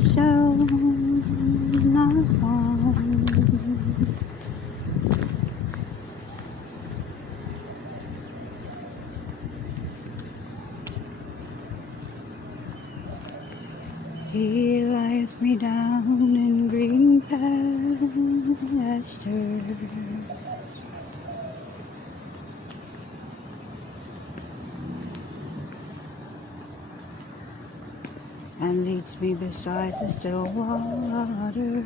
shall not want. He lies me down in green pastures, and leads me beside the still waters.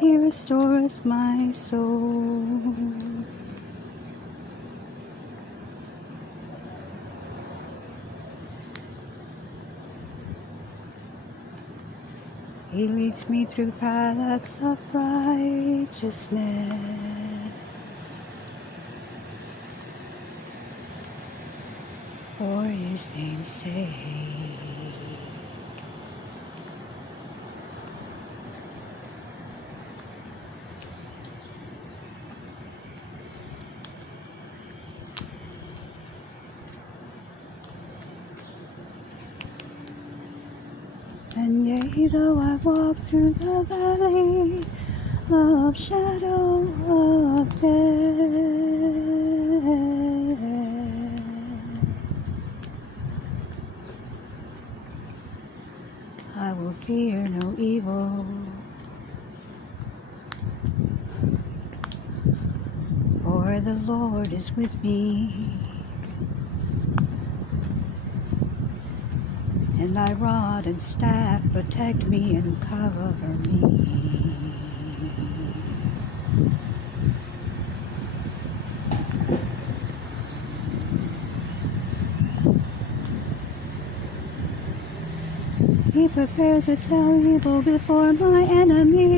He restoreth my soul. He leads me through paths of righteousness for his name's sake. And yea, though I walk through the valley of shadow of death, I will fear no evil, for the Lord is with me. And thy rod and staff protect me and cover me. He prepares a table before my enemies.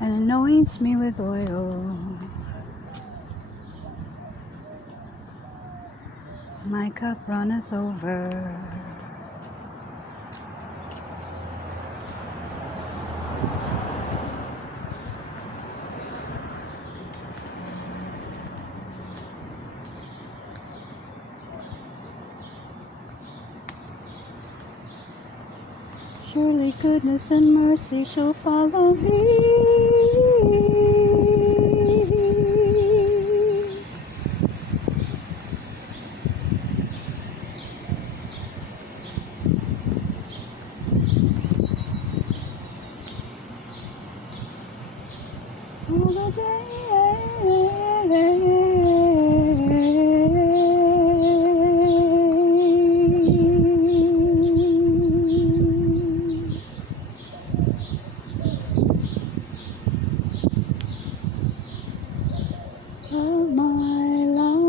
And anoints me with oil. My cup runneth over. Surely goodness and mercy shall follow me all the day. Of my life.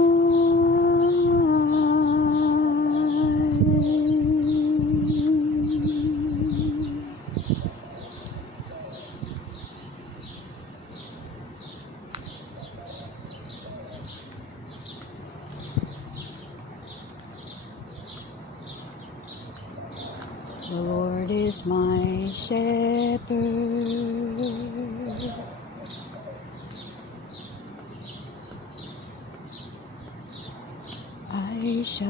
The Lord is my shepherd. I shall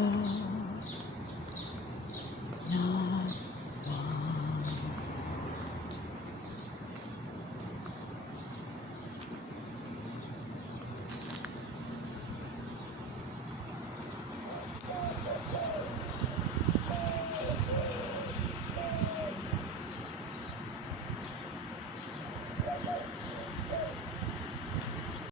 not want.